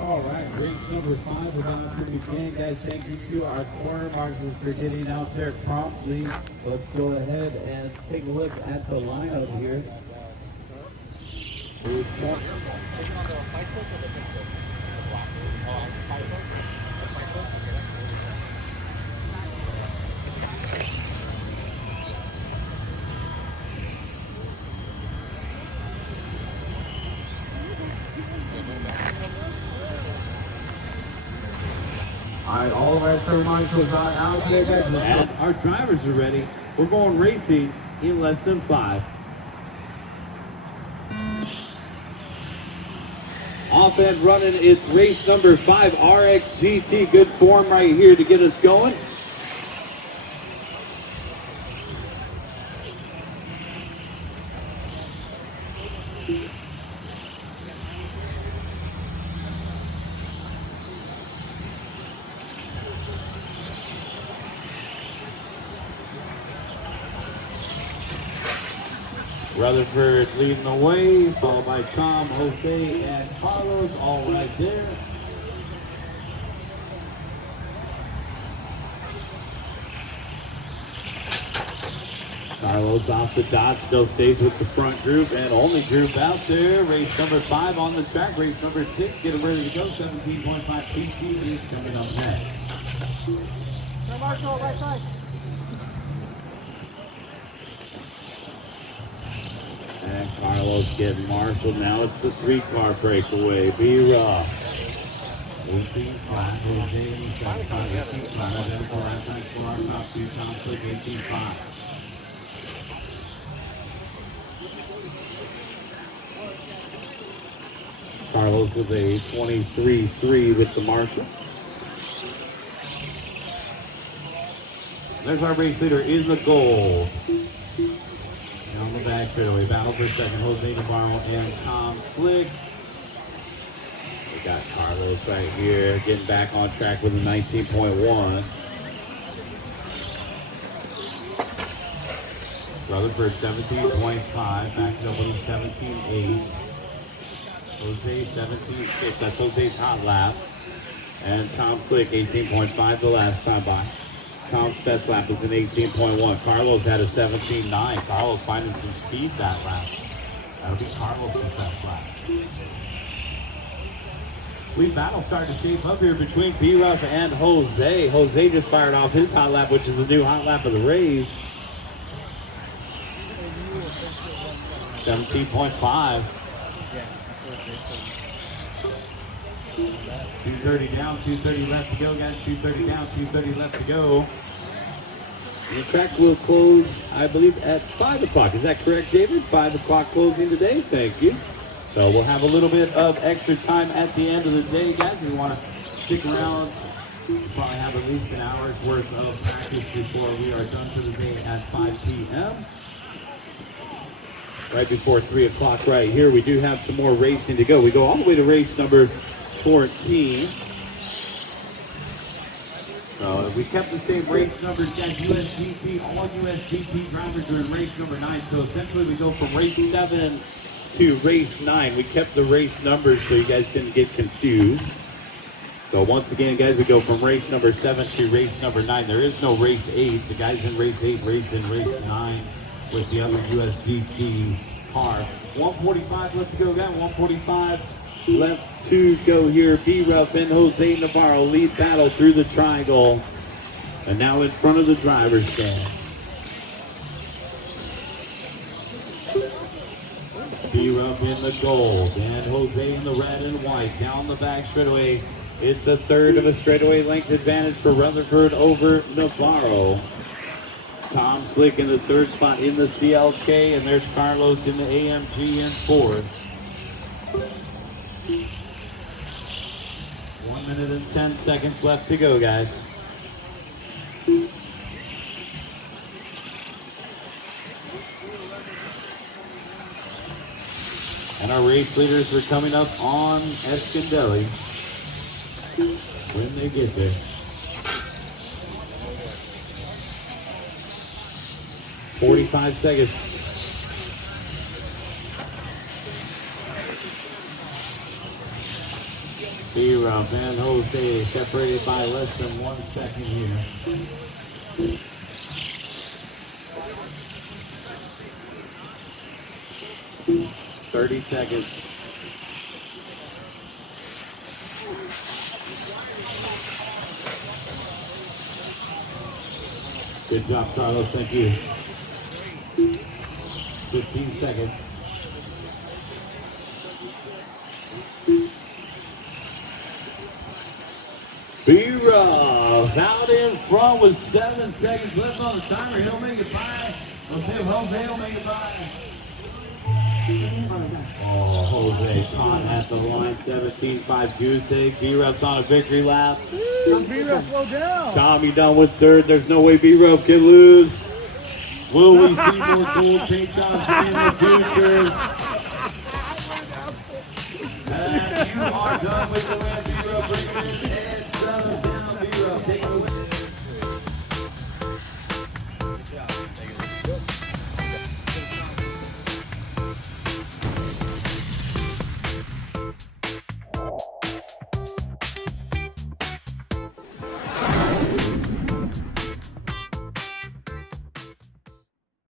All right, race number 5 about to begin. Guys, thank you to our corner marshals for getting out there promptly. Let's go ahead and take a look at the lineup here. All right, all of our third marshals are out there, guys. And our drivers are ready. We're going racing in less than 5. Off and running, it's race number 5, RXGT. Good form right here to get us going. Rutherford leading the way, followed by Tom, Jose, and Carlos, all right there. Carlos off the dot, still stays with the front group, and only group out there. Race number 5 on the track, race number 6, get it ready to go. 17.5 PC is coming up next. Marshall, right side. And Carlos getting marshaled. Now it's the 3-car breakaway. Be rough. 18.5, Jose, 7.5, 18.5, then for outside SCOR, top 2, Tom Slick, 18.5. Carlos with a 23.3 with the marshal. There's our race leader in the goal. And on the back straightaway, battle for second, Jose Navarro and Tom Slick. We got Carlos right here, getting back on track with a 19.1. Rutherford 17.5, backed up with a 17.8. Jose 17.6, that's Jose's hot lap. And Tom Slick 18.5 the last time by. Tom's best lap was an 18.1. Carlos had a 17.9. Carlos finding some speed that lap. That'll be Carlos' best lap. Sweet battle starting to shape up here between B-Ruff and Jose. Jose just fired off his hot lap, which is the new hot lap of the race. 17.5. 230 down, 230 left to go, guys. 230 down, 230 left to go. The track will close, I believe, at 5 o'clock. Is that correct, David? 5 o'clock closing today. Thank you. So we'll have a little bit of extra time at the end of the day, guys. If you want to stick around, we'll probably have at least an hour's worth of practice before we are done for the day at 5 p.m. Right before 3 o'clock right here, we do have some more racing to go. We go all the way to race number 14. So we kept the same race numbers, guys. USGT, all USGT drivers are in race number 9. So essentially we go from race 7 to race 9. We kept the race numbers so you guys didn't get confused. So once again, guys, we go from race number 7 to race number 9. There is no race 8. The guys in race 8 race in race 9 with the other USGT car. 145 left to go, guys. 145 left to go here. B-Ruff and Jose Navarro lead battle through the triangle. And now in front of the driver's stand. B-Ruff in the gold and Jose in the red and white. Down the back straightaway. It's a third of a straightaway length advantage for Rutherford over Navarro. Tom Slick in the third spot in the CLK, and there's Carlos in the AMG in fourth. 1 minute and 10 seconds left to go, guys. And our race leaders are coming up on Escondelli when they get there. 45 seconds. B-Rob and Jose separated by less than 1 second here. $30 seconds. Good job, Carlos. Thank you. 15 seconds. B-Rob out in front with 7 seconds left on the timer. He'll make it by. Jose will make it by. Oh, Jose caught at the line. 17-5 goose egg. B-Rob's on a victory lap. B-Rob, slow down. Tommy done with third. There's no way B-Rob can lose. Will we see more gold paint jobs in the future? And you are done with the last B-Rob bringing in 10-17.